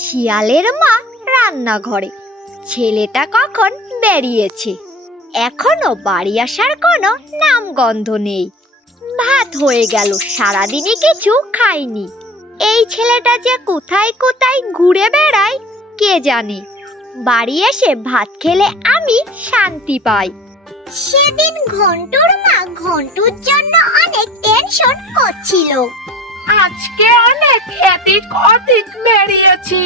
শিয়ালের মা রান্নাঘরে। ছেলেটা কখন বেরিয়েছে, এখনো বাড়ি আসার কোনো নামগন্ধ নেই। ভাত হয়ে গেল, সারাদিনই কিছু খাইনি। এই ছেলেটা যে কোথায় কোথায় ঘুরে বেড়ায় কে জানে। বাড়ি এসে ভাত খেলে আমি শান্তি পাই। সেদিন ঘন্টুর মা ঘন্টুর জন্য অনেক টেনশন করছিল। আজকে অনেক এদিক ওদিক বেরিয়েছি,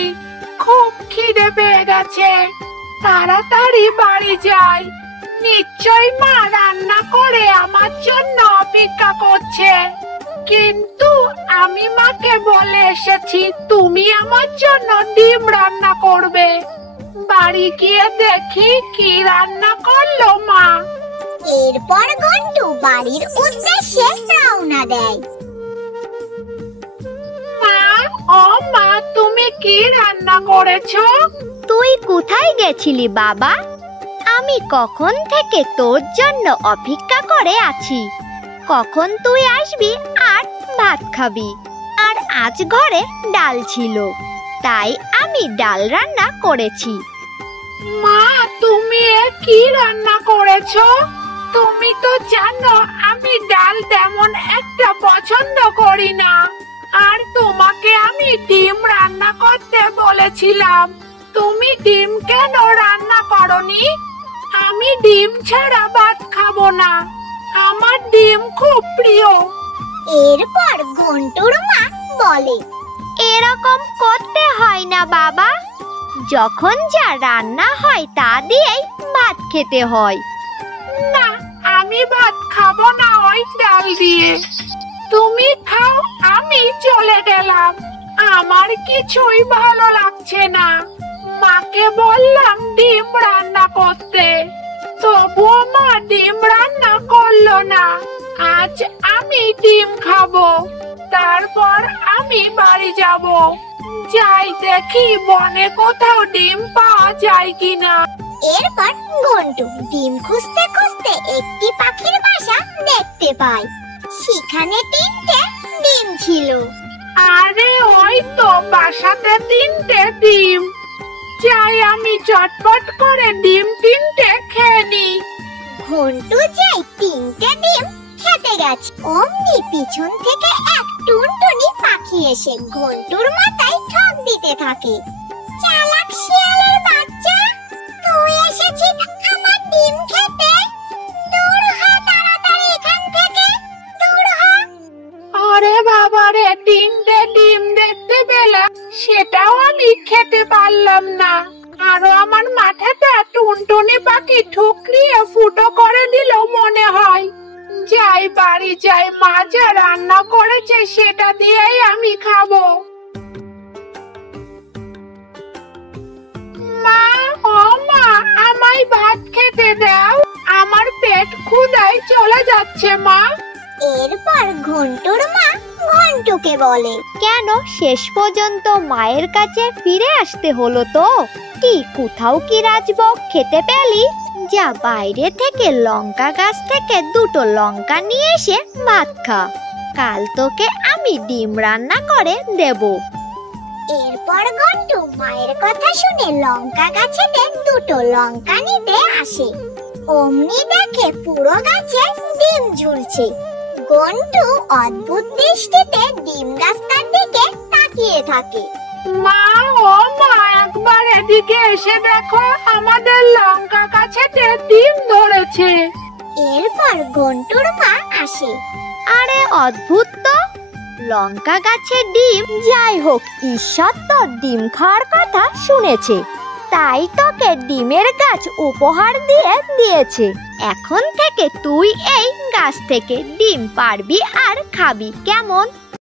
খুব খিদে পেয়ে গেছে, তাড়াতাড়ি বাড়ি যাই। নিশ্চয়ই মা রান্না করে আমার জন্য অপেক্ষা করছে। কিন্তু আমি মাকে বলে এসেছি তুমি আমার জন্য ডিম রান্না করবে। বাড়ি গিয়ে দেখি কি রান্না করলো মা। এরপর ঘন্টু বাড়ির উদ্দেশ্যে রওনা দেয়। মা, ও মা, তুমি কি রান্না করেছো? তুই কোথায় গেছিলি বাবা? আমি কখন থেকে তোর জন্য অপেক্ষা করে আছি। কখন তুই আসবি আর ভাত খাবি। আর আজ ঘরে ডাল ছিল, তাই আমি ডাল রান্না করেছি। মা, তুমি কি রান্না করেছো? তুমি তো জানো আমি ডাল তেমন একটা পছন্দ করি না। আর তোমাকে আমি ডিম রান্না করতে বলেছিলাম, তুমি ডিম কেন রান্না করনি? আমি ডিম ছাড়া ভাত খাবো না, আমার ডিম খুব প্রিয়। এরপর ঘন্টুর মা বলে, এরকম করতে হয় না বাবা, যখন যা রান্না হয় তা দিয়েই ভাত খেতে হয়। না, আমি ভাত খাবো না ওই ডাল দিয়ে। তুমি খাও, আমি চলে গেলাম। আমার কিছুই ভালো লাগছে না। মাকে বললাম ডিম রান্না করতে, তবুও মা ডিম রান্না করলো না। আজ আমি ডিম খাবো, তারপর আমি বাড়ি যাব। যাই দেখি বনে কোথাও ডিম পাওয়া যায় কিনা। এরপর ঘন্টু ডিম খুঁজতে খুঁজতে একটি পাখির বাসা দেখতে পায়। সেখানে 3টে ডিম ছিল। আরে ওই তো বাসাতে 3টে ডিম। যাই আমি চটপট করে ডিম 3টে খেয়ে নি। ঘন্টু যেই 3টে ডিম খেতে গেছে, অমনি পিছন থেকে এক টুনটুনি পাখি এসে ঘন্টুর মাথায় ঠক দিতে থাকে। চালাক শিয়ালের বাচ্চা, তুই এসেছিস আমার ডিম খেতে। দূর হ তাড়াতাড়ি এখান থেকে, দূর হ। আরে বাবারে, 3টে ডিম দেখতে পেলাম, সেটাও আমি খেতে পারলাম না। আরো আমার মাথাটা টুনটুনি পাখি ঠুকরিয়ে ফুটো করে দিল মনে হয়। যাই বাড়ি যাই, মা যা রান্না করেছে সেটা দিয়েই আমি খাবো। মা, ও মা, আমায় ভাত খেতে দাও, আমার পেট ক্ষুধায় চলে যাচ্ছে মা। এরপর ঘন্টুর মা ঘন্টুকে বলে, কেন শেষ পর্যন্ত মায়ের কাছে ফিরে আসতে হলো তো? কি কোথাও কি রাজভোগ খেতে পেলি? যা বাইরে থেকে লঙ্কা গাছ থেকে 2টো লঙ্কা নিয়ে এসে ভাত খা। কাল তোকে আমি ডিম রান্না করে দেব। এরপর ঘন্টু মায়ের কথা শুনে লঙ্কা গাছেতে 2টো লঙ্কা নিতে আসে। অমনি দেখে পুরো গাছে ডিম ঝুলছে। ঘন্টু অদ্ভুত দৃষ্টিতে ডিম গাছটার দিকে তাকিয়ে থাকে। মা, ও মা, একবার এদিকে এসে দেখো, আমাদের লঙ্কা গাছেতে ডিম ধরেছে। এরপর ঘন্টুর মা আসে। আরে অদ্ভুত তো, লঙ্কা গাছে ডিম। যাই হোক, ঈশ্বর তোর ডিম খাওয়ার কথা শুনেছে, তাই তোকে ডিমের গাছ উপহার দিয়েছে। এখন থেকে তুই এই গাছ থেকে ডিম পারবি আর খাবি, কেমন?